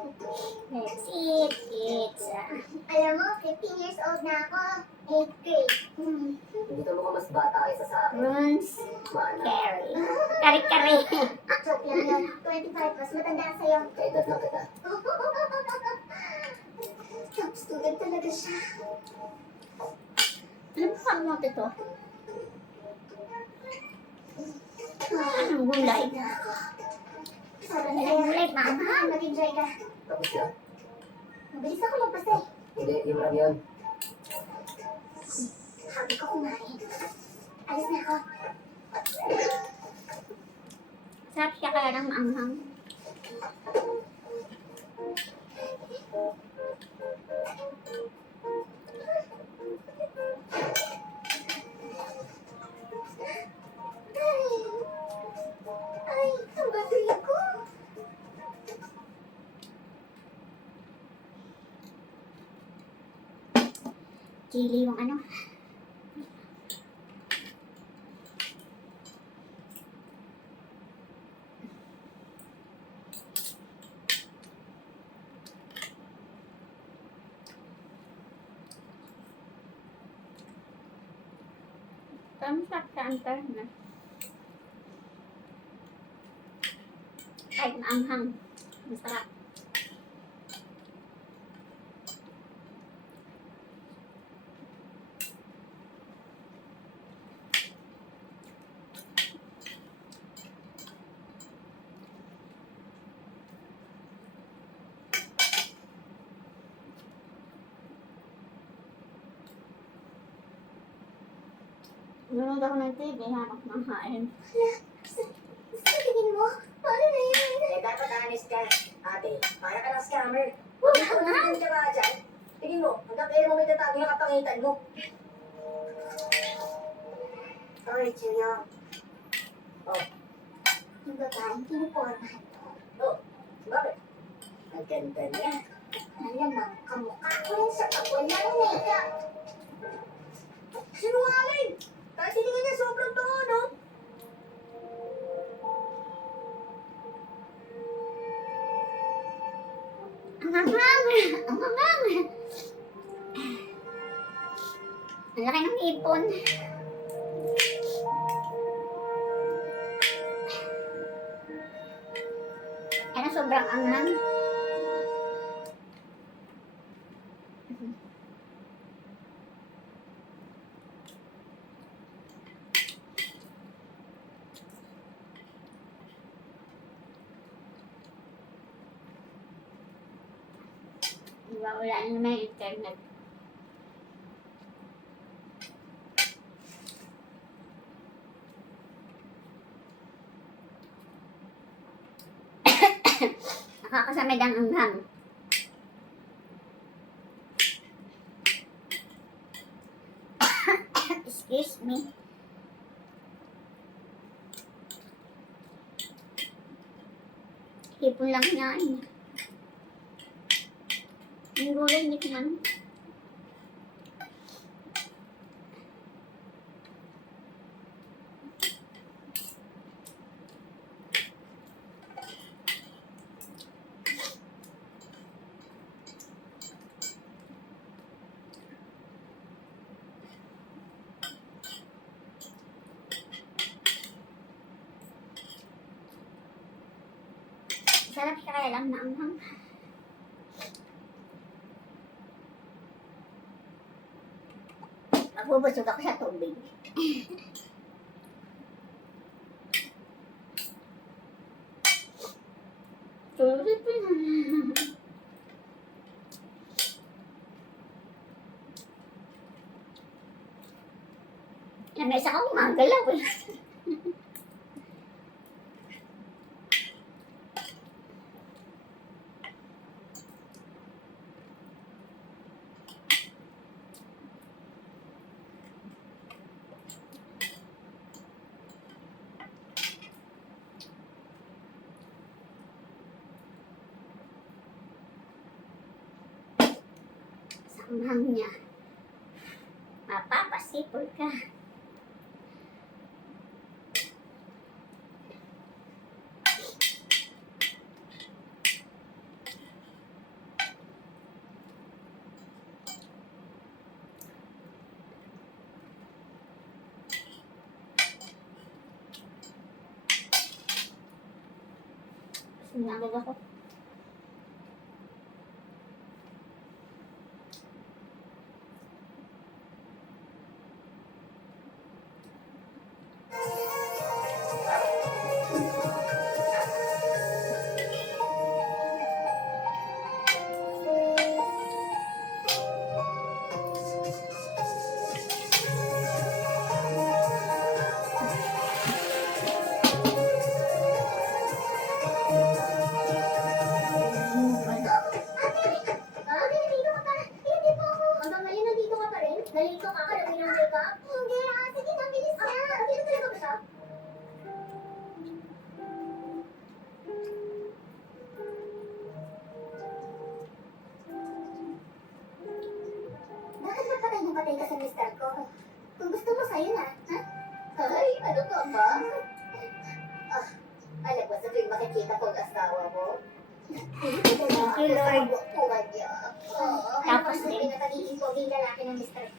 Let's eat pizza. Alam mo, 15 years old na ako. 8th grade. Dito mo ka mas bata kaysa sa akin. Runes, Carrie. Kari-kari. Joke lang yun. 25, mas matanda sa'yo. Kaedad lang kita. Top student talaga siya. Ano ba pang mo ito? Anong gulay? Sarang gulay, mama. Mag-enjoy ka. Tapos na. Mabilis ako magpas eh. Hindi, yung lang yan. Habi ko kumain. Alis na ako. Sarap siya kaya ng maanghang. Ay, ang battery ko. Chili yung ano. Tamsak sa antar na. Kahit maanghang. Masarap. Nanonood ako ng TV habang kumakain. Sa tingin mo? Paano na yan? Eh, dapat honest ka. Ate, para ka ng scammer. Wala Kung nga. hindi ka ba dyan, tingin mo, hanggang kailan mo may tatago yung kapangitan mo. Sorry, Julio. Oh, Yung babaeng pinupormahan ko. oh, bakit? Ang ganda niya. Malamang kamukha ko rin sa walang makeup. Sinungaling! Kahit hindi niya sobrang bango, no? Ang hangang! Ang hangang! Ang laki ng ipon. Ano sobrang anghang? Diba, wala na naman yung internet. Nakakasamid ang anghang. Excuse me. Hipon lang kinain. Yung gulay hindi kinain. Sarap siya kaya lang maanghang. Magbubusog ako sa tubig. Sulit pa na. Namesa ako magalaw eh. Anghang niya. Mapapasipol ka. Lasing na agad ako. Ate, nandito ka pa. Hindi po ako. Hanggang ngayon nandito ka pa rin? Nalito ka? Kalagay ng makeup? Hindi, sige na, bilis na. Nandito talaga ba siya? Bakit ba patay ng patay ka sa mister ko? Kung gusto mo sa'yo na, ha? Ay, ano ka ba? Alam mo, sa tuwing makikita ko ang asawa mo, Thank you, Lord. buwan niya. Tapos din. Pinakagiging poging lalaki ng mister